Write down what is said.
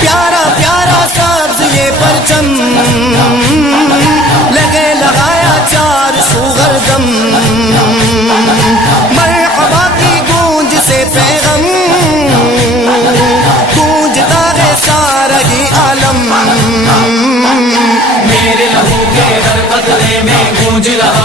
پیارا پیارا سبز یہ پرچم، لگے لگایا چار سو گردم، مرحبا کی گونج سے پیغام گونجتا ہے سارا ہی عالم، میرے لہو کے ہر قطرے میں گونج رہا